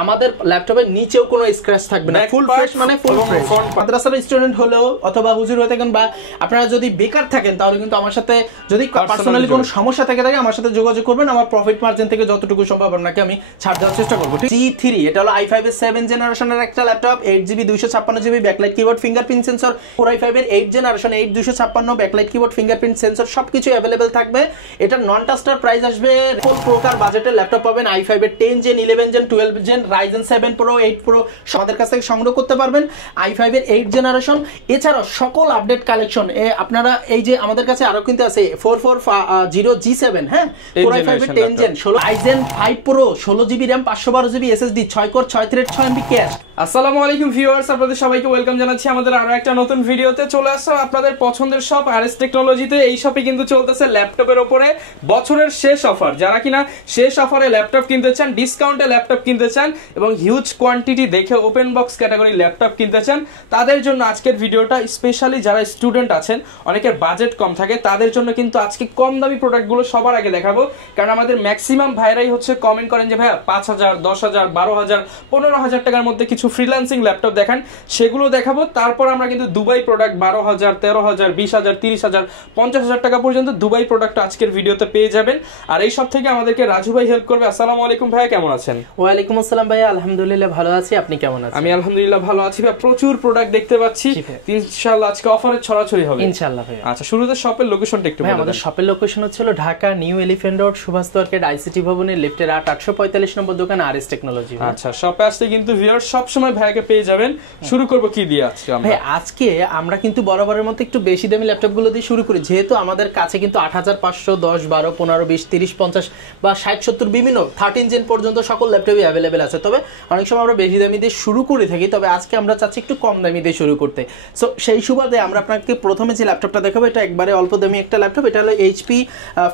আমাদের ল্যাপটপের নিচেও কোনো স্ক্র্যাচ থাকবে না, ফুল ফ্রেশ মানে ফুল ফ্রেশ। মাদ্রাসার স্টুডেন্ট হলেও অথবা হুজুর হয়ে থাকেন বা আপনারা যদি বেকার থাকেন তাহলে কিন্তু আমার সাথে যদি পার্সোনালি কোনো সমস্যা থাকে আমার সাথে যোগাযোগ করবেন। আমার প্রফিট মার্জিন থেকে যতটুকু সম্ভব আপনাকে আমি ছাড় দেওয়ার চেষ্টা করবো। G3 এটা হলো i5 এর 7 জেনারেশনের একটা laptop, 8GB 256GB backlight keyboard fingerprint sensor, Core i5 এর 8 generation 8256 backlight keyboard fingerprint sensor সবকিছু अवेलेबल থাকবে। এটা নন টাস্টার প্রাইস আসবে, ফুল প্রকার বাজেটের ল্যাপটপ পাবেন। i5 এর 10 gen 11 gen 12 gen Ryzen 7 Pro 8 Pro আমাদের কাছ থেকে সংগ্রহ করতে পারবেন। i5 এর 8 জেনারেশন এছাড়াও সকল আপডেট কালেকশন আপনারা এই যে আমাদের কাছে আরো কিন্তু আছে 4440G7 হ্যাঁ, Core i5 এর 10 gen 16 Ryzen 5 Pro 16GB RAM 512GB SSD 6 core 6 thread 6 MB cache. আসসালামু আলাইকুম ভিউয়ার্স, আপনাদের সবাইকে ওয়েলকাম জানাচ্ছি আমাদের আরো একটা নতুন ভিডিওতে। চলে আসছে আপনাদের পছন্দের শপ আরএস টেকনোলজিতে। এই শপে কিন্তু চলতেছে ল্যাপটপের উপরে বছরের শেষ অফার। যারা কিনা শেষ অফারে ল্যাপটপ কিনতে চান, ডিসকাউন্টে ল্যাপটপ কিনতে চান এবং হিউজ কোয়ান্টিটি দেখে ওপেন বক্স ক্যাটাগরি ল্যাপটপ কিনতে চান, তাদের জন্য আজকের ভিডিওটা স্পেশালি। যারা স্টুডেন্ট আছেন, অনেকের বাজেট কম থাকে, তাদের জন্য কিন্তু আজকে কম দামি প্রোডাক্টগুলো সবার আগে দেখাবো। কারণ আমাদের ম্যাক্সিমাম ভাইরাই হচ্ছে কমেন্ট করেন যে ভাইয়া 5000, 10000, 12000, 15000 টাকার মধ্যে কিছু ফ্রিল্যান্সিং ল্যাপটপ দেখান, সেগুলো দেখাবো। তারপর আমরা কিন্তু দুবাই প্রোডাক্ট 12000, 13000, 20000, 30000, 50000 টাকা পর্যন্ত দুবাই প্রোডাক্ট আজকের ভিডিওতে পেয়ে যাবেন। আর এই সব থেকে আমাদেরকে রাজু ভাই হেল্প করবে। আসসালামু আলাইকুম ভাইয়া, কেমন আছেন? ওয়ালাইকুম আসসালাম ভাইয়া, আলহামদুলিল্লাহ ভালো আছি, আপনি কেমন আছেন? আমি আলহামদুলিল্লাহ ভালো আছি ভাই। প্রচুর প্রোডাক্ট দেখতে পাচ্ছি, ইনশাআল্লাহ আজকে অফারে ছড়াছড়ি হবে ইনশাআল্লাহ ভাইয়া। আচ্ছা, শুরুতে শপের লোকেশনটা একটু বলুন। আমাদের শপের লোকেশন হচ্ছে Dhaka new elephant road Subhash market ICT ভবনের লেফটের 845 নম্বর দোকান আরএস টেকনোলজি। আচ্ছা, শপে আসলে কিন্তু ভিউয়ার সব সময় ভাইয়াকে পেয়ে যাবেন। শুরু করব কি দিয়ে আজকে আমরা? ভাই আজকে আমরা কিন্তু বরাবরের মতো একটু বেশি দামি ল্যাপটপগুলো দিয়ে শুরু করি, যেহেতু আমাদের কাছে কিন্তু 8500, 10, 12, 15, 20, 30, 50 বা 60, 70 বিভিন্ন 13 জেন পর্যন্ত সকল ল্যাপটপই অ্যাভেলেবেল আছে। তবে অনেক সময় আমরা বেশি দামি দিয়ে শুরু করে থাকি, তবে আজকে আমরা চাচ্ছি একটু কম দামি দিয়ে শুরু করতে। সো সেই সুবাদে আমরা আপনাকে প্রথমে যে ল্যাপটপটা দেখাবো, এটা একবারে অল্প দামি একটা ল্যাপটপ। এটা হলো HP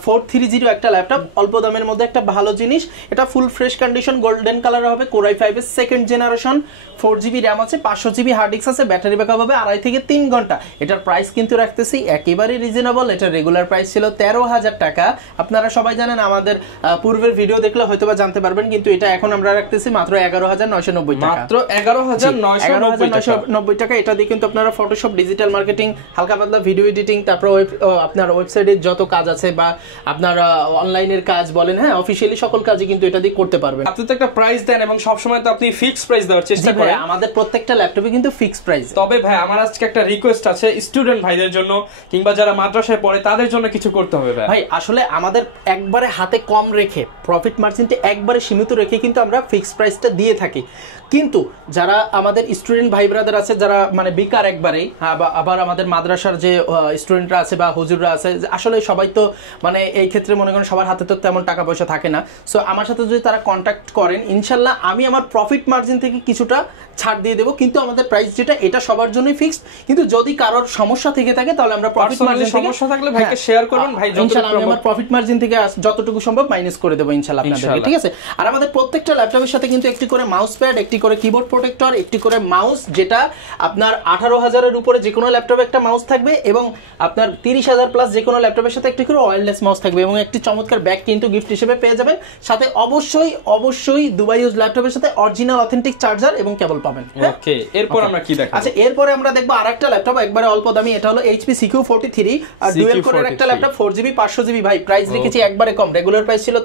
430 একটা ল্যাপটপ, অল্প দামের মধ্যে একটা ভালো জিনিস। এটা ফুল ফ্রেশ কন্ডিশন, গোল্ডেন কালার হবে। Core i5 এর 2nd জেনারেশন, 4GB RAM আছে, 500GB হার্ড ডিস্ক আছে, ব্যাটারি ব্যাকআপ হবে 2.5 থেকে 3 ঘন্টা। এটার প্রাইস কিন্তু রাখতেছি একেবারে রিজনেবল। এটা রেগুলার প্রাইস ছিল 13000 টাকা। আপনারা সবাই জানেন, আমাদের পূর্বের ভিডিও দেখলে হয়তোবা জানতে পারবেন, কিন্তু এটা এখন আমরা রাখতেছি মাত্র 11990 টাকা। মাত্র 11990 টাকা। এটা দিয়ে কিন্তু আপনারা ফটোশপ, ডিজিটাল মার্কেটিং, হালকা পাতলা ভিডিও এডিটিং, তারপর আপনার ওয়েবসাইটের যত কাজ আছে বা আপনার অনলাইনের কাজ বলেন, হ্যাঁ অফিশিয়ালি সকল কাজই কিন্তু এটা দিয়ে করতে পারবেন। আপনি তো একটা প্রাইস দেন এবং সব সময় তো আপনি ফিক্স প্রাইস দেওয়ার চেষ্টা করেন। আমাদের প্রত্যেকটা ল্যাপটপে কিন্তু ফিক্স প্রাইস। তবে ভাই আমার আজকে একটা রিকোয়েস্ট আছে, স্টুডেন্ট ভাইদের জন্য কিংবা যারা মাদ্রাসায় পড়ে তাদের জন্য কিছু করতে হবে ভাই। আসলে আমাদের একবারে হাতে কম রেখে, প্রফিট মার্জিনটা একবারে সীমিত রেখে কিন্তু আমরা ফিক্স প্রাইসটা দিয়ে থাকি। কিন্তু যারা আমাদের স্টুডেন্ট ভাই ব্রাদার আছে, যারা মানে বেকার একবারেই, আবার আমাদের মাদ্রাসার যে স্টুডেন্টরা আছে বা হুজুররা আছে, আসলে সবাই তো মানে এই ক্ষেত্রে মনে করেন সবার হাতে তো তেমন টাকা পয়সা থাকে না। সো আমার সাথে যদি তারা কন্ট্যাক্ট করেন, ইনশাল্লাহ আমি আমার প্রফিট মার্জিন থেকে কিছুটা ছাড় দিয়ে দেবো। কিন্তু আমাদের প্রাইস যেটা, এটা সবার জন্যই ফিক্সড। কিন্তু যদি কারোর সমস্যা থেকে থাকে তাহলে আমরা প্রফিট মার্জিন সমস্যা থাকলে ভাইকে শেয়ার করবেন ভাই, ইনশাআল্লাহ আমি আমার প্রফিট মার্জিন থেকে যতটুকু সম্ভব মাইনাস করে দেবো ইনশাআল্লাহ আপনাদের, ঠিক আছে? আর আমাদের প্রত্যেকটা ল্যাপটপের সাথে কিন্তু একটি করে মাউস প্যাড, একটি করে কিবোর্ড প্রোটেক্টর, একটি করে মাউস, যেটা আপনার 18000 এর উপরে যে কোনো ল্যাপটপে একটা মাউস থাকবে এবং আপনার 30000 প্লাস যে কোনো ল্যাপটপের সাথে একটি করে ওয়্যারলেস মাউস থাকবে এবং একটি চমৎকার ব্যাগ কিন্তু গিফট হিসেবে পেয়ে যাবেন। সাথে অবশ্যই দুবাই ইউজ ল্যাপটপের সাথে অরিজিনাল অথেন্টিক চার্জার এবং কেবল পাবেন। ওকে, এরপর আমরা কি দেখাবো? আচ্ছা, এরপরে আমরা দেখবো আরেকটা ল্যাপটপ একবারে অল্প দামি। এটা হলো HP CQ43 আর ডুয়াল কোরের একটা ল্যাপটপ, 4GB 500GB। ভাই প্রাইস রেখেছি একবারে কম, রেগুলার প্রাইস ছিল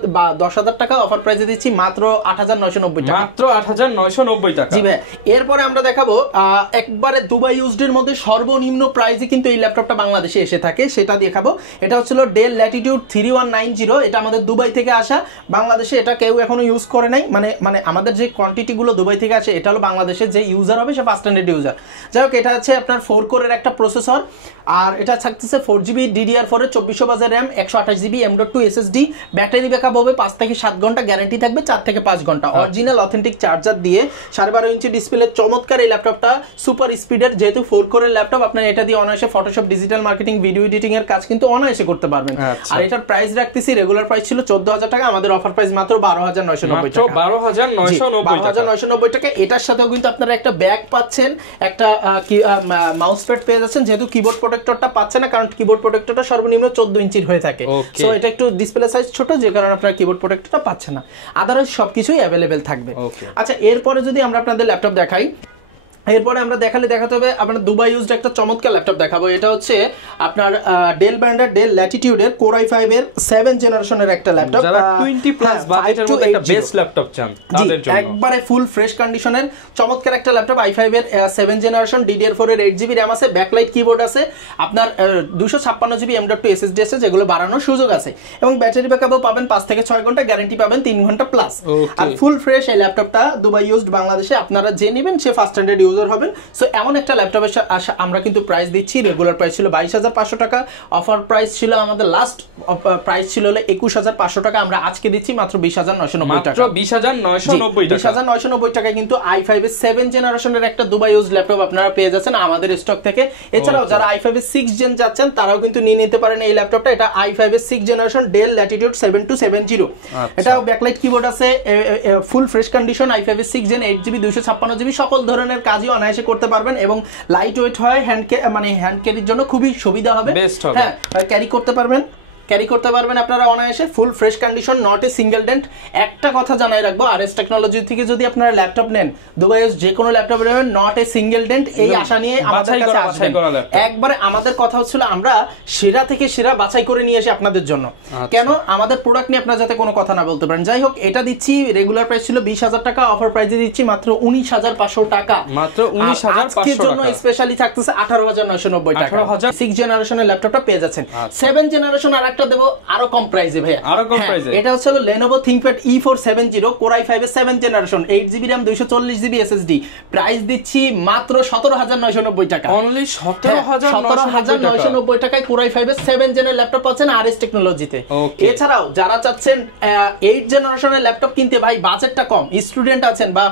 10000 টাকা, অফার প্রাইসে দিচ্ছি মাত্র 8990 টাকা। মাত্র 8990 টাকা। জি ভাই, এরপরে আমরা দেখাবো একবারে দুবাই ইউজড এর মধ্যে সর্বনিম্ন প্রাইসে কিন্তু এই ল্যাপটপটা বাংলাদেশে এসে থাকে, সেটা দেখাবো। এটা হচ্ছিল ডেল ল্যাটিটিউড 3190। এটা আমাদের দুবাই থেকে আসা, বাংলাদেশে এটা কেউ এখনো ইউজ করে নাই। মানে আমাদের যে কোয়ান্টিটি গুলো দুবাই থেকে আসে, এটা হলো বাংলাদেশে যে ইউজার হবে সে ফার্স্ট স্ট্যান্ডার্ড ইউজার। যাই হোক, এটা হচ্ছে আপনার 4 কোরের একটা প্রসেসর, আর এটা থাকতেছে 4GB DDR4 এর 2400 বাজের RAM, 128GB M.2 SSD, battery backup হবে 5 থেকে 7 ঘন্টা, গ্যারান্টি থাকবে 4 থেকে 5 ঘন্টা। অরিজিনাল অথেন্টিক চার্জার দিয়ে 12.5 ইঞ্চি ডিসপ্লে চমৎকার এই ল্যাপটপটা, সুপার স্পিডের, যেহেতু 4 কোরের ল্যাপটপ, আপনার এটা দিয়ে অনায়াসে Photoshop, digital marketing, video editing এর কাজ কিন্তু অনায়াসে করতে পারবেন। আর এটার প্রাইস রাখতেছি, রেগুলার প্রাইস ছিল 14000 টাকা, আমাদের অফার প্রাইস মাত্র 12990 টাকা। 12990 টাকা। এটা এটার সাথেও কিন্তু আপনারা একটা ব্যাগ পাচ্ছেন, একটা মাউস প্যাড পেয়ে যাচ্ছেন, যেহেতু কিবোর্ড প্রোটেক্টরটা পাচ্ছেন না, কারণ কিবোর্ড প্রোটেক্টরটা সর্বনিম্ন 14 ইঞ্চির হয়ে থাকে। সো এটা একটু ডিসপ্লে সাইজ ছোট, যে কারণে আপনারা কিবোর্ড প্রোটেক্টরটা পাচ্ছেন না। আদারওয়াইজ সবকিছুই অ্যাভেলেবেল থাকবে। আচ্ছা, এরপরে যদি আমরা আপনাদের ল্যাপটপ দেখাই, এরপরে আমরা দেখাতে হবে আপনার দুবাই ইউজড একটা চমৎকার ল্যাপটপ দেখাবো। এটা হচ্ছে আপনার ডেল ব্র্যান্ডের ডেল ল্যাটিটিউডের কোর i5 এর 7 জেনারেশনের একটা ল্যাপটপ, যারা 20 প্লাস বাজেটের মধ্যে একটা বেস্ট ল্যাপটপ চান তাদের জন্য একবারে ফুল ফ্রেশ কন্ডিশনের চমৎকার একটা ল্যাপটপ। i5 এর 7 জেনারেশন, DDR4 এর 8GB RAM আছে, ব্যাকলাইট কিবোর্ড আছে, আপনার 256GB M.2 SSD আছে, যেগুলো বাড়ানোর সুযোগ আছে, এবং ব্যাটারি ব্যাকআপও পাবেন 5 থেকে 6 ঘন্টা, গ্যারান্টি পাবেন 3 ঘন্টা প্লাস। আর ফুল ফ্রেশ এই ল্যাপটপটা দুবাই ইউজড বাংলাদেশে আপনারা যে নেবেন সে ফার্স্ট স্ট্যান্ডার্ড হবেন। সো এমন একটা ল্যাপটপের আমরা কিন্তু প্রাইস দিচ্ছি। রেগুলার প্রাইস ছিল 22,500 টাকা, অফার প্রাইস ছিল আমাদের লাস্ট প্রাইস ছিল 21,500 টাকা, আমরা আজকে দিচ্ছি মাত্র 20,990 টাকা, মাত্র 20,990 টাকা। 20,990 টাকায় কিন্তু i5 এর 7 জেনারেশনের একটা দুবাই ইউজ ল্যাপটপ আপনারা পেয়ে যাচ্ছেন আমাদের স্টক থেকে। এছাড়াও যারা i5 এর 6 জেন যাচ্ছেন তারাও কিন্তু নিয়ে নিতে পারেন এই ল্যাপটপটা। এটা i5 এর 6 জেনারেশন ডেল ল্যাটিটিউড 7270, এটা ব্যাকলাইট কিবোর্ড আছে, ফুল ফ্রেশ কন্ডিশন, i5 এর 6 জেন 8GB 256GB, সকল ধরনের কাজই অনায়াসে করতে পারবেন, এবং লাইট ওয়েট হয়, হ্যান্ড ক্যারির জন্য খুবই সুবিধা হবে। হ্যাঁ, ক্যারি করতে পারবেন আপনারা অনায়াসে, full fresh condition, not a single dent. একটা কথা জানাই রাখবো, আরএস টেকনোলজি থেকে যদি আপনারা ল্যাপটপ নেন, দুবাই যে কোনো ল্যাপটপ নেবেন, নট এ সিঙ্গেল ডেন্ট, এই আশা নিয়ে আমাদের কাছে আসবেন। একবারে আমাদের কথা হচ্ছিল আমরা সেরা থেকে সেরা বাছাই করে নিয়ে আসি আপনাদের জন্য। কেন? আমাদের প্রোডাক্ট নিয়ে আপনারা যাতে কোনো কথা না বলতে পারেন। যাই হোক, এটা দিচ্ছি, রেগুলার প্রাইস ছিল 20,000 টাকা, অফার প্রাইসে দিচ্ছি মাত্র 19,500 টাকা, মাত্র 19,500 টাকা। জন্য স্পেশালি থাকতেছে 18,990 টাকা। 6 জেনারেশনের ল্যাপটপটা পেয়ে যাচ্ছেন। 7 জেনারেশন আরেকটা দেব আরো কম প্রাইসে ভাইয়া, আরো কম প্রাইসে। এটা হচ্ছে Lenovo ThinkPad E470 core i5 এর 7 generation, 8GB RAM 240GB SSD, price দিচ্ছি মাত্র 17,990 টাকা, অনলি 17,990 টাকায় কোর i5 এর 7 জেনের ল্যাপটপ পাচ্ছেন আরএস টেকনোলজিতে। এছাড়াও যারা চাচ্ছেন 8 জেনারেশনের ল্যাপটপ কিনতে, ভাই বাজেটটা কম, স্টুডেন্ট আছেন বা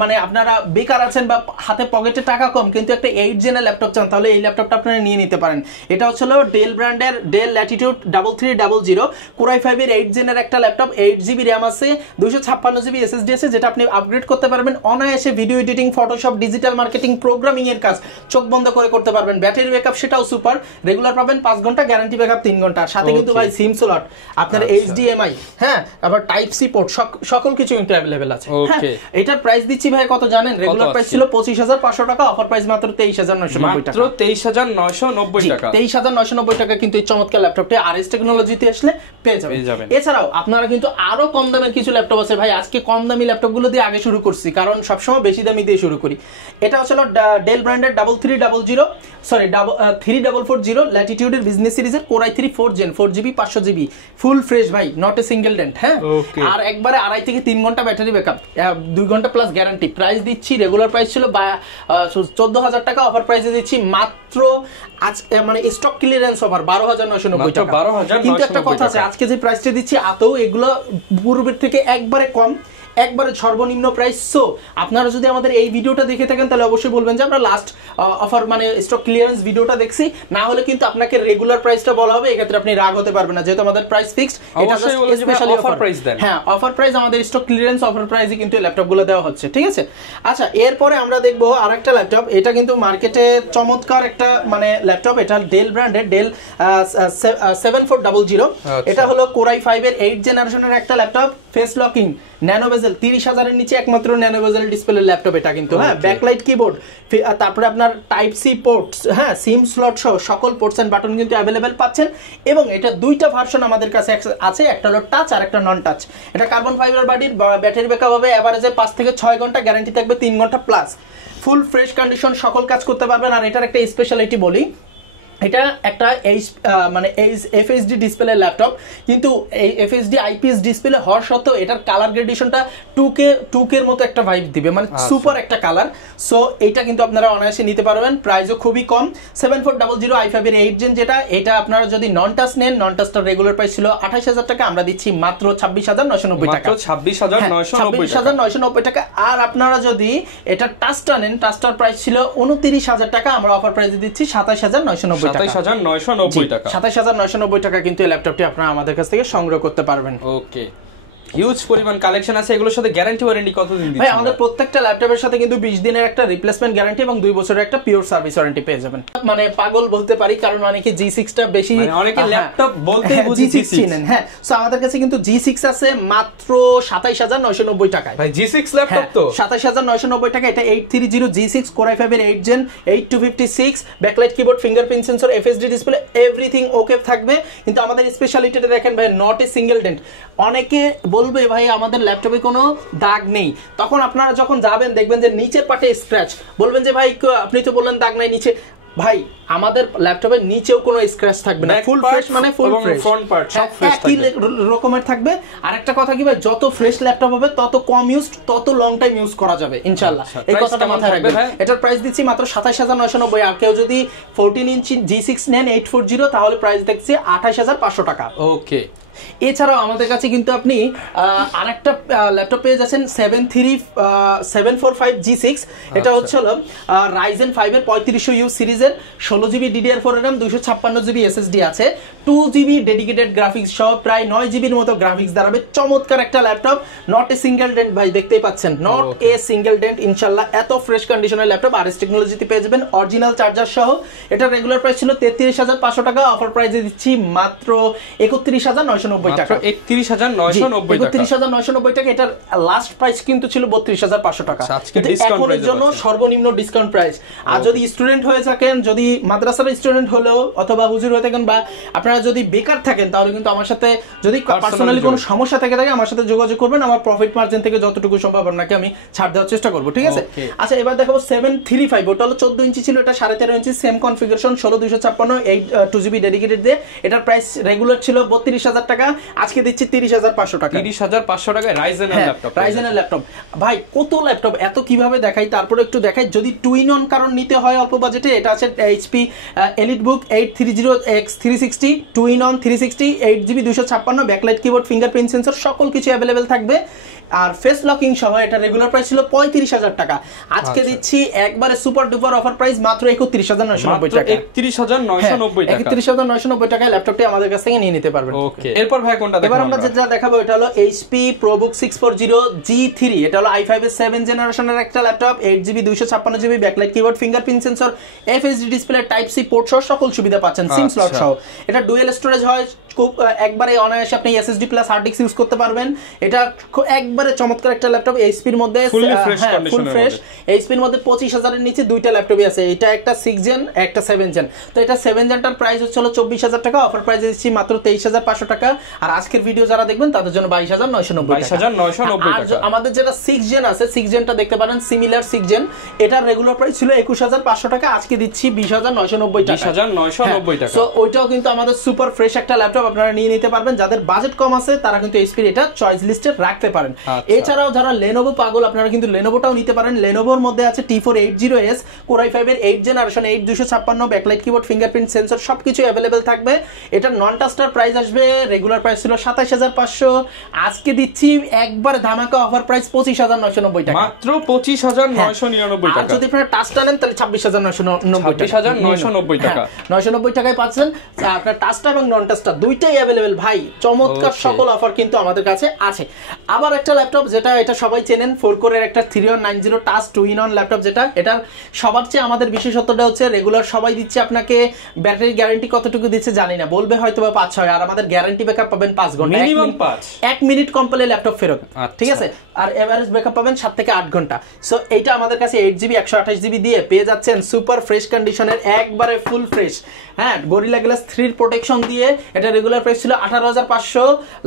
মানে আপনারা বেকার আছেন বা হাতে পকেটে টাকা কম, কিন্তু একটা 8 জেনের ল্যাপটপ চান, তাহলে এই ল্যাপটপটা আপনারা নিয়ে নিতে পারেন। এটা হচ্ছে ডেল ব্র্যান্ডের ডেল ল্যাটিটিউড 3300 কোর i5 এর 8 জেনের একটা ল্যাপটপ, 8GB RAM আছে, 256GB SSD আছে, যেটা আপনি আপগ্রেড করতে পারবেন অনায়াসে। Video editing, Photoshop, digital marketing, programming এর কাজ চোখ বন্ধ করে করতে পারবেন। ব্যাটারি ব্যাকআপ সেটাও সুপার, রেগুলার পাবেন 5 ঘন্টা, গ্যারান্টি ব্যাকআপ 3 ঘন্টা, সাথে কিন্তু ভাই সিম স্লট, আপনার HDMI, হ্যাঁ, আবার টাইপ সি পোর্ট, সকল কিছু কিন্তু अवेलेबल আছে। এটার প্রাইস দিচ্ছি ভাই কত জানেন? রেগুলার প্রাইস ছিল 25,500 টাকা, অফার প্রাইস মাত্র 23,990 টাকা, মাত্র 23,990 টাকা। 23,990 টাকা কিন্তু এই চমৎকার ল্যাপটপটি আরএস টেকনোলজিতে আসলে পেয়ে যাবেন। এছাড়াও আপনারা কিন্তু আরো কম দামের কিছু ল্যাপটপ আছে ভাই, আজকে কম দামি ল্যাপটপগুলো দিয়ে আগে শুরু করছি, কারণ সবসময় বেশি দামি দিয়ে শুরু করি। এটা হচ্ছে ডেল ব্র্যান্ডের 3440 ল্যাটিটিউডের বিজনেস সিরিজের core i3 4 gen 4GB 500GB, full fresh ভাই, নট এ সিঙ্গেল ডেন্ট। হ্যাঁ, আর একবারে 2.5 থেকে 3 ঘন্টা ব্যাটারি ব্যাকআপ, 2 ঘন্টা প্লাস গ্যারান্টি। প্রাইস দিচ্ছি, রেগুলার প্রাইস ছিল 14,000 টাকা, অফার প্রাইসে দিচ্ছি মাত্র আজ মানে স্টক ক্লিয়ারেন্স অফার 12,990 টাকা। কিন্তু একটা কথা আছে, আজকে যে প্রাইসটা দিচ্ছি আদৌ এগুলো পূর্বের থেকে একবারে কম, একবারে সর্বনিম্ন প্রাইস। সো আপনারা যদি আমাদের এই ভিডিওটা দেখে থাকেন তাহলে অবশ্যই বলবেন যে আমরা লাস্ট অফার মানে স্টক ক্লিয়ারেন্স ভিডিওটা দেখছি, না হলে কিন্তু আপনাকে রেগুলার প্রাইসটা বলা হবে, এক্ষেত্রে আপনি রাগ হতে পারবেন না, যেহেতু আমাদের প্রাইস ফিক্সড। এটা স্পেশালি অফার প্রাইস দেন। হ্যাঁ, অফার প্রাইস আমাদের স্টক ক্লিয়ারেন্স অফার প্রাইসে কিন্তু এই ল্যাপটপগুলো দেওয়া হচ্ছে, ঠিক আছে? আচ্ছা, এরপরে আমরা দেখবো আরেকটা ল্যাপটপ, এটা কিন্তু মার্কেটে চমৎকার একটা মানে ল্যাপটপ, এটা ডেল ব্র্যান্ডের ডেল 7400, এটা হলো কোর i5 এর 8 জেনারেশনের একটা ল্যাপটপ, ফেস লকিং, ন্যানো বেজেল, 30,000 এর নিচে একমাত্র ন্যানো বেজেল ডিসপ্লে ল্যাপটপ এটা কিন্তু। হ্যাঁ, ব্যাকলাইট কিবোর্ড, তারপরে আপনার টাইপ সি পোর্টস, হ্যাঁ, সিম স্লট সহ সকল পোর্টস এন্ড বাটন কিন্তু अवेलेबल পাচ্ছেন। এবং এটা দুইটা ভার্সন আমাদের কাছে আছে, একটা হলো টাচ আর একটা নন টাচ। এটা কার্বন ফাইবার বডির, ব্যাটারি ব্যাকআপ হবে এভারেজে 5 থেকে 6 ঘন্টা, গ্যারান্টি থাকবে 3 ঘন্টা প্লাস, ফুল ফ্রেশ কন্ডিশন, সকল কাজ করতে পারবেন। আর এটার একটা স্পেশালিটি বলি, এটা একটা মানে FHD ডিসপ্লে ল্যাপটপ, কিন্তু এই FHD IPS ডিসপ্লে হওয়ার সত্ত্বেও এটার কালার গ্রেডেশনটা 2K এর মতো একটা ভাইব দিবে, মানে সুপার একটা কালার। সো এইটা কিন্তু আপনারা অনায়াসে নিতে পারবেন, প্রাইসও খুবই কম। 7400 i5 এর 8 জেন, যেটা এটা আপনারা যদি নন টাচ নেন, নন টাচটার রেগুলার প্রাইস ছিল 28,000 টাকা, আমরা দিচ্ছি মাত্র 26,990 টাকা, মাত্র 26,990 টাকা। আর আপনারা যদি এটা টাচটা নেন, টাচটার প্রাইস ছিল 29,000 টাকা, আমরা অফার প্রাইসে দিচ্ছি 27,990 টাকা, 27,990 টাকা। 27,990 টাকা কিন্তু এই ল্যাপটপটি আপনারা আমাদের কাছ থেকে সংগ্রহ করতে পারবেন। ওকে, হিউজ পরিমাণ কালেকশন আছে, এগুলোর সাথে গ্যারান্টি ওয়ারেন্টি কতদিন দিচ্ছেন ভাই? আমাদের প্রত্যেকটা ল্যাপটপের সাথে কিন্তু 20 দিনের একটা রিপ্লেসমেন্ট গ্যারান্টি এবং 2 বছরের একটা পিওর সার্ভিস ওয়ারেন্টি পেয়ে যাবেন। মানে পাগল বলতে পারি, কারণ অনেকে G6 টা বেশি, মানে অনেকে ল্যাপটপ বলতেই বুঝি G6 চিনেন। হ্যাঁ, সো আমাদের কাছে কিন্তু G6 আছে মাত্র 27990 টাকায়। ভাই G6 ল্যাপটপ তো 27990 টাকা। এটা 830 G6 Core i5 এর 8 Gen 8256 backlight keyboard, fingerprint sensor, FSD display, everything okay থাকবে। কিন্তু আমাদের স্পেশালিটিটা দেখেন ভাই, নট এ সিঙ্গেল ডেন্ট। অনেকে বলবে ভাই আমাদের ল্যাপটপে কোনো দাগ নেই, তখন আপনারা যখন যাবেন দেখবেন যে নিচের পাটে স্ক্র্যাচ, বলবেন যে ভাই আপনি তো বললেন দাগ নাই নিচে। ভাই আমাদের ল্যাপটপের নিচেও কোনো স্ক্র্যাচ থাকবে না, ফুল ফ্রেশ, মানে ফুল ফ্রেশ, ফ্রন্ট পার্ট সব ফ্রেশ থাকবে, একই রকমের থাকবে। আরেকটা কথা কি ভাই, যত ফ্রেশ ল্যাপটপ হবে তত কম ইউজ, তত লং টাইম ইউজ করা যাবে ইনশাআল্লাহ। এই কথাটা মাথায় রাখবেন। এটার প্রাইস দিচ্ছি মাত্র 27990। আর কেউ যদি 14 ইঞ্চি G6 নেন 840, তাহলে প্রাইস দেখছি 28500 টাকা। ওকে। এছাড়াও আমাদের কাছে কিন্তু আপনি আরেকটা ল্যাপটপ পেয়ে যাচ্ছেন 745 G6। এটা হচ্ছে হলো Ryzen 5 এর 3500U সিরিজের 16GB DDR4 RAM, 256GB SSD আছে, 2GB ডেডিকেটেড গ্রাফিক্স সহ প্রায় 9GBর মতো গ্রাফিক্স দাঁড়াবে। চমৎকার একটা laptop, not a single dent ভাই, দেখতেই পাচ্ছেন, নট এ সিঙ্গেল ডেন্ট ইনশাআল্লাহ। এত ফ্রেশ কন্ডিশনের ল্যাপটপ আরএস টেকনোলজিতে পেয়ে যাবেন, অরিজিনাল চার্জার সহ। এটা রেগুলার প্রাইস ছিল 33500 টাকা, অফার প্রাইসে দিচ্ছি মাত্র 31990 টাকা। 31990 টাকা। এটার লাস্ট প্রাইস কিন্তু ছিল 32500 টাকা। এখনের জন্য সর্বনিম্ন ডিসকাউন্ট প্রাইস। আর যদি স্টুডেন্ট হয়ে থাকেন, যদি মাদ্রাসার স্টুডেন্ট হলেও অথবা হুজুর হয়ে থাকেন, বা আপনারা যদি বেকার থাকেন, তাহলে কিন্তু আমার সাথে যদি পার্সোনালি কোনো সমস্যা থেকে থাকে আমার সাথে যোগাযোগ করবেন। আমার প্রফিট মার্জিন থেকে যতটুকু সম্ভব আপনাকে আমি ছাড় দেওয়ার চেষ্টা করবো, ঠিক আছে? আচ্ছা, এবার দেখাবো 735। ওটা হলো 14 ইঞ্চি ছিল, এটা 13.5 ইঞ্চি, সেম কনফিগারেশন, 16256, 2GB ডেডিকেটেড দিয়ে। এটার প্রাইস রেগুলার ছিল 32000 টাকা, আজকে দিচ্ছি 30500 টাকা। 30500 টাকায় রাইজেন এর ল্যাপটপ। রাইজেন এর ল্যাপটপ ভাই, কত ল্যাপটপ এত কিভাবে দেখাই, তারপরে একটু দেখাই। যদি টু ইন ওয়ান কারণ নিতে হয় অল্প বাজেটে, এটা আছে HP EliteBook 830X360 two in one 360, 8GB 256, backlight keyboard, fingerprint sensor, সকল কিছু অ্যাভেলেবেল থাকবে। আর ফেস লকিং সহ এটা রেগুলার প্রাইস ছিল 35000 টাকা, আজকে দিচ্ছি একবারে সুপার ডুপার অফার প্রাইস মাত্র 31990 টাকা। 31990 টাকায় ল্যাপটপটি আমাদের কাছ থেকে নিয়ে নিতে পারবেন। ওকে, এরপর ভাই কোনটা দেখাবো? এবার আমরা যেটা দেখাবো এটা হলো HP ProBook 640 G3। এটা হলো i5 এর 7 জেনারেশনের একটা laptop, 8GB 256GB backlight keyboard, fingerprint sensor, FSD display, type C port সহ সকল সুবিধা পাচ্ছেন, সিম স্লট সহ। এটা ডুয়াল স্টোরেজ হয়, একবারে অনায়াসে আপনি SSD plus hard disk use করতে পারবেন। এটা একবারে চমৎকার একটা ল্যাপটপ, HP এর মধ্যে ফুল ফ্রেশ। HP এর মধ্যে 25000 এর নিচে দুইটা ল্যাপটপই আছে, এটা একটা 6 জেন, একটা 7 জেন। তো এটা 7 জেনটার প্রাইস হচ্ছে 24000 টাকা, অফার প্রাইস দিচ্ছি মাত্র 23500 টাকা। আর আজকের ভিডিও যারা দেখবেন তাদের জন্য 22990 টাকা। আমাদের যেটা 6 জেন আছে, 6 জেনটা দেখতে পারেন, সিমিলার 6 জেন, এটার রেগুলার প্রাইস ছিল 21500 টাকা, আজকে দিচ্ছি 20990 টাকা। 20990 টাকা। সো ওইটাও কিন্তু আমাদের সুপার ফ্রেশ একটা ল্যাপটপ, আপনারা নিয়ে নিতে পারবেন। যাদের বাজেট কম আছে তারা কিন্তু HP এটা চয়েস লিস্টে রাখতে পারেন। এছাড়াও যারা Lenovo পাগল, আপনারা কিন্তু Lenovoটাও নিতে পারেন। Lenovoর মধ্যে আছে T480S Core i5 এর 8 generation, 8256, backlight keyboard, fingerprint sensor, সবকিছু अवेलेबल থাকবে। এটা নন টাস্টার প্রাইস আসবে, রেগুলার প্রাইস ছিল 27500, আজকে দিচ্ছি একবার ধামাকা অফার প্রাইস 25990 টাকা, মাত্র 25999 টাকা। আর যদি আপনারা টাস্টা নেন তাহলে 26990 টাকা, 26990 টাকা। 990 টাকায় পাচ্ছেন আপনার টাস্টা এবং নন টাস্টা দুইটাই अवेलेबल ভাই। চমৎকার সকল অফার কিন্তু আমাদের কাছে আছে। আবার একটা ল্যাপটপ যেটা এটা সবাই চেনেন, 4 কোরের একটা 3190 টাচ 2 ইন 1 ল্যাপটপ, যেটা এটার সবার চেয়ে আমাদের বিশেষত্বটা হচ্ছে রেগুলার সবাই দিচ্ছে আপনাকে, ব্যাটারি গ্যারান্টি কতটুকু দিচ্ছে জানি না, বলবে হয়তো বা 5-6, আর আমাদের গ্যারান্টি ব্যাকআপ পাবেন 5 ঘন্টা, মিনিমাম 1 মিনিট কম পেলে ল্যাপটপ ফেরত, ঠিক আছে? আর এভারেজ ব্যাকআপ পাবেন 7 থেকে 8 ঘন্টা। সো এইটা আমাদের কাছে 8GB 128GB দিয়ে পেয়ে যাচ্ছেন সুপার ফ্রেশ কন্ডিশনের, একবারে ফুল ফ্রেশ। হ্যাঁ, গরিলা গ্লাস 3 প্রোটেকশন দিয়ে। এটা রেগুলার প্রাইস ছিল 18500,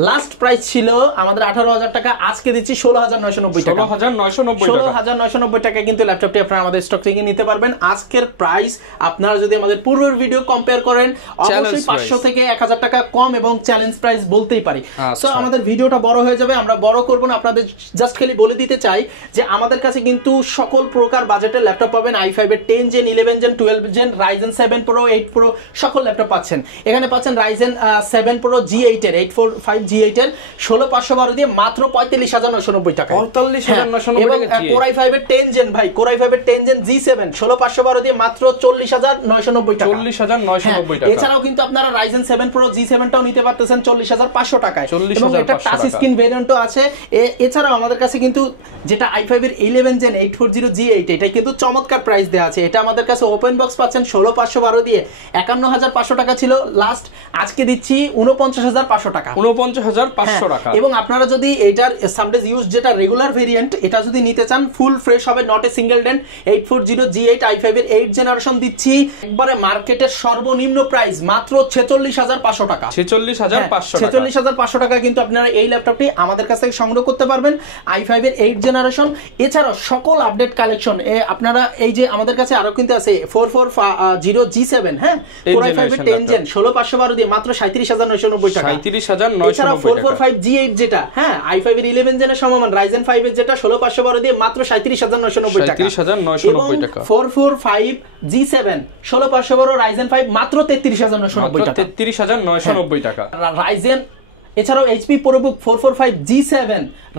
লাস্ট প্রাইস ছিল আমাদের 18000 টাকা, আজকে দিচ্ছি 16990 টাকা। 16990 টাকা কিন্তু ল্যাপটপটি আপনারা আমাদের স্টক থেকে নিতে পারবেন। আজকের প্রাইস আপনারা যদি আমাদের পূর্বের ভিডিও কম্পেয়ার করেন, অবশ্যই 500 থেকে 1000 টাকা কম এবং চ্যালেঞ্জ প্রাইস বলতেই পারি। সো আমাদের ভিডিওটা বড় হয়ে যাবে, আমরা বড় করব না, আপনাদের জাস্ট খালি বলে দিতে চাই যে আমাদের কাছে কিন্তু সকল প্রকার বাজেটের ল্যাপটপ পাবেন। i5 এর 10 gen 11 gen 12 gen Ryzen 7 Pro 8 Pro সকল ল্যাপটপ পাচ্ছেন। এখানে পাচ্ছেন Ryzen 7 Pro G8 এর 845 G8 এর 16512 দিয়ে মাত্র 45990 টাকা। 45990 টাকা। Core i5 এর 10 জেন ভাই, Core i5 এর 10 জেন G7 16512 দিয়ে মাত্র 40990 টাকা। 40990 টাকা। এছাড়াও কিন্তু আপনারা Ryzen 7 Pro G7 টাও নিতে পারতেছেন 40500 টাকায়। এবং এটা টাচ স্ক্রিন ভেরিয়েন্টও আছে। এছাড়াও আমাদের কাছে কিন্তু যেটা i5 এর 11 জেন 840 G8 এটা কিন্তু চমৎকার প্রাইস দেওয়া আছে। এটা আমাদের কাছে ওপেন বক্স পাচ্ছেন 16512 দিয়ে 51500 টাকা ছিল লাস্ট, আজকে দিচ্ছি 49500 টাকা। 49500 টাকা। এবং আপনারা যদি এটার সামডেজ ইউজ যেটা রেগুলার ভেরিয়েন্ট এটা যদি নিতে চান ফুল ফ্রেশ হবে, not a single dent, 840 G8 i5 এর 8 জেনারেশন দিচ্ছি একবারে মার্কেটের সর্বনিম্ন প্রাইস মাত্র 46500 টাকা। 46500 টাকা কিন্তু আপনারা এই ল্যাপটপটি আমাদের কাছ থেকে সংগ্রহ করতে পারবেন, i5 এর 8 জেনারেশন। এছাড়াও সকল আপডেট কালেকশন আপনারা এই যে আমাদের কাছে আরো কিন্তু আছে 440 G7, হ্যাঁ, Core i5 এর 10 জেন 16512 দিয়ে মাত্র 37990 টাকা। 37990 এছাড়া 445 G8 যেটা, হ্যাঁ, i5 এর 11 জেনের সমমান Ryzen 5 এর যেটা 16512 দিয়ে মাত্র 37990 টাকা। 37990 টাকা। 445 G7 16512 Ryzen 5 মাত্র 33990 টাকা। 33990 টাকা। Ryzen এছাড়াও HP ProBook 445 G7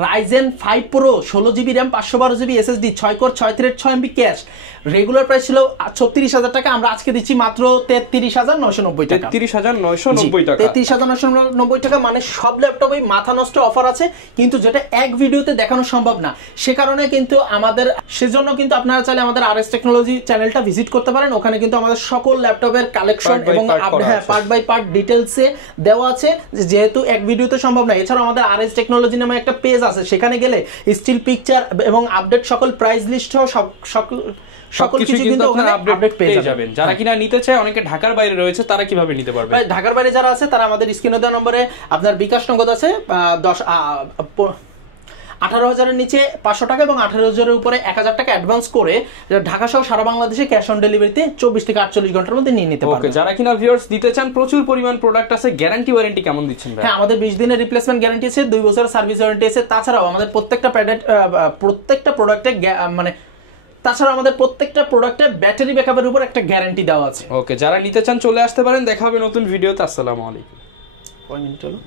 Ryzen 5 Pro 16GB RAM 512GB SSD 6 core 6 thread 6 MB cash, regular price ছিল 36000 টাকা, আমরা আজকে দিচ্ছি মাত্র 33990 টাকা। 33990 টাকা। 33990 টাকা মানে সব ল্যাপটপে মাথা নষ্ট অফার আছে, কিন্তু যেটা এক ভিডিওতে দেখানো সম্ভব না, সে কারণে কিন্তু সেজন্য কিন্তু আপনারা চাইলে আমাদের RS টেকনোলজি চ্যানেলটা ভিজিট করতে পারেন। ওখানে কিন্তু আমাদের সকল ল্যাপটপের কালেকশন এবং পার্ট বাই পার্ট ডিটেইলসে দেওয়া আছে, যেহেতু এক ভিডিওতে সম্ভব না। এছাড়াও আমাদের RS টেকনোলজি নামে একটা পেজ আছে, সেখানে গেলে স্টিল পিকচার এবং আপডেট সকল প্রাইস লিস্ট সকল কিছু কিন্তু ওখানে আপডেট পেয়ে যাবেন। যারা কিনা নিতে চায়, অনেকে ঢাকার বাইরে রয়েছে, তারা কিভাবে নিতে পারবে? ঢাকার বাইরে যারা আছে তারা আমাদের স্ক্রিনে দেওয়া নম্বরে আপনার বিকাশ নগদ আছে 18,000-এর নিচে 500 টাকা এবং 18,000-এর উপরে 1000 টাকা অ্যাডভান্স করে ঢাকা সহ সারা বাংলাদেশে ক্যাশ অন ডেলিভারিতে 24 থেকে 48 ঘন্টার মধ্যে নিয়ে নিতে পারবেন। যারা কিনা ভিউয়ার্স দিতে চান, প্রচুর পরিমাণ প্রোডাক্ট আছে, গ্যারান্টি ওয়ারেন্টি কেমন দিচ্ছেন ভাই? হ্যাঁ, আমাদের 20 দিনের রিপ্লেসমেন্ট গ্যারান্টি আছে, 2 বছরের সার্ভিস ওয়ারেন্টি আছে। তাছাড়াও আমাদের প্রত্যেকটা প্রোডাক্টে তাছাড়া আমাদের প্রত্যেকটা প্রোডাক্টে ব্যাটারি ব্যাকআপের উপর একটা গ্যারান্টি দেওয়া আছে। ওকে, যারা নিতে চান চলে আসতে পারেন। দেখা হবে নতুন ভিডিওতে। আসসালামু আলাইকুম। কয় মিনিট হলো?